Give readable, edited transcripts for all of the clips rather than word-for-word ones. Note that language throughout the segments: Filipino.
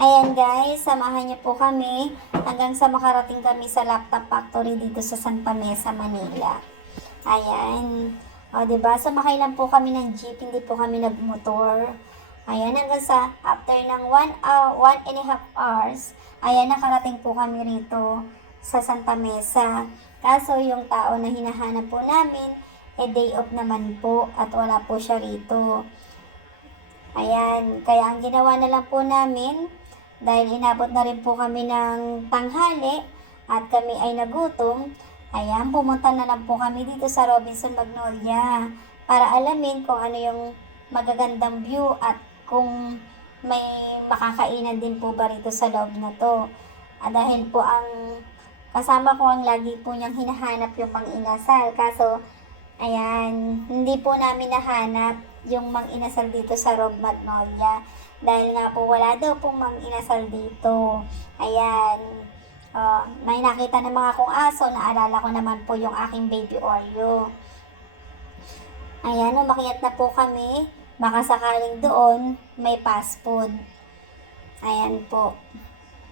Ayan guys, samahan niyo po kami hanggang sa makarating kami sa laptop factory dito sa Santa Mesa, Manila. Ayan. O, diba? Sumakay lang po kami ng jeep, hindi po kami nagmotor. Ayan, hanggang sa after ng 1.5 hours, ayan, nakarating po kami rito sa Santa Mesa. Kaso yung tao na hinahanap po namin, day off naman po at wala po siya rito. Ayan, kaya ang ginawa na lang po namin, dahil inabot na rin po kami ng tanghali at kami ay nagutom, ayan, pumunta na lang po kami dito sa Robinson Magnolia para alamin kung ano yung magagandang view at kung may makakainan din po ba rito sa loob na to. Dahil po ang kasama ko ang lagi po niyang hinahanap yung mang-inasal. Kaso, ayan, hindi po namin nahanap yung mang-inasal dito sa Rob Magnolia. Dahil nga po wala daw pong mang-inasal dito. Ayan. May nakita ng mga kong aso. Naalala ko naman po yung aking baby Oreo. Ayan, umakyat na po kami. Baka sakaling doon may fast food. Ayan po.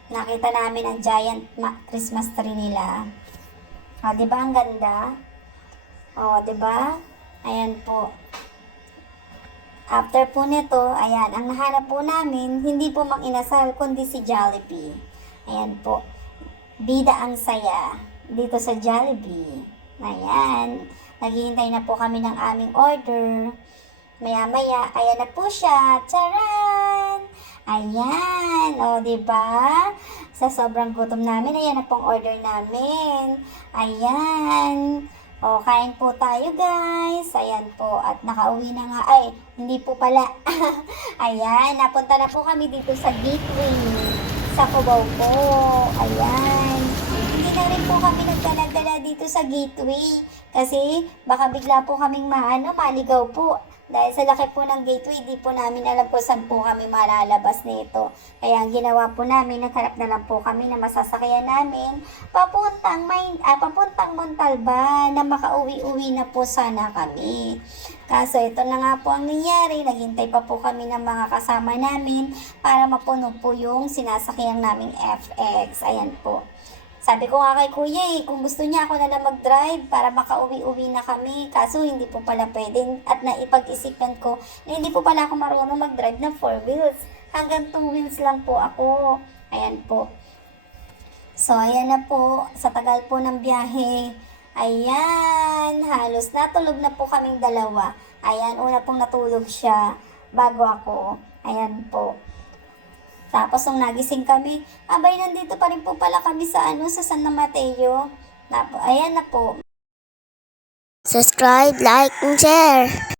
Nakita namin ang giant Christmas tree nila. Diba ang ganda? Diba? Ayan po. After po nito, ayan, ang nahanap po namin, hindi po mang-inasal, kundi si Jollibee. Ayan po. Bida ang saya dito sa Jollibee. Ayan. Naghihintay na po kami ng aming order. Maya-maya, ayan na po siya. Charan! Ayan. Diba? Sa sobrang gutom namin, ayan na pong order namin. Ayan. Kain po tayo guys. Ayan po. At nakauwi na nga. Ay, hindi po pala. Ayan, napunta na po kami dito sa Gateway. Sa Cubao po. Ayan. Hindi na rin po kami nagdala-dala dito sa Gateway. Kasi baka bigla po kaming maligaw po. Dahil sa laki po ng Gateway, di po namin alam po saan po kami malalabas nito. Kaya ang ginawa po namin, naghanap na lang po kami na masasakyan namin papuntang Montalban na makauwi-uwi na po sana kami. Kaso ito na nga po ang nangyari, naghintay pa po kami ng mga kasama namin para mapuno po yung sinasakyan naming FX. Ayan po. Sabi ko nga kay kuya kung gusto niya ako na lang mag-drive para makauwi-uwi na kami. Kaso hindi po pala pwedeng at naipag-isipan ko na hindi po pala ako marunong mag-drive ng 4 wheels. Hanggang 2 wheels lang po ako. Ayan po. So, ayan na po. Sa tagal po ng biyahe. Ayan. Halos natulog na po kaming dalawa. Ayan. Una pong natulog siya bago ako. Ayan po. Tapos nung nagising kami, nandito pa rin po pala kami sa San Mateo. Ayan na po. Subscribe, like, and share.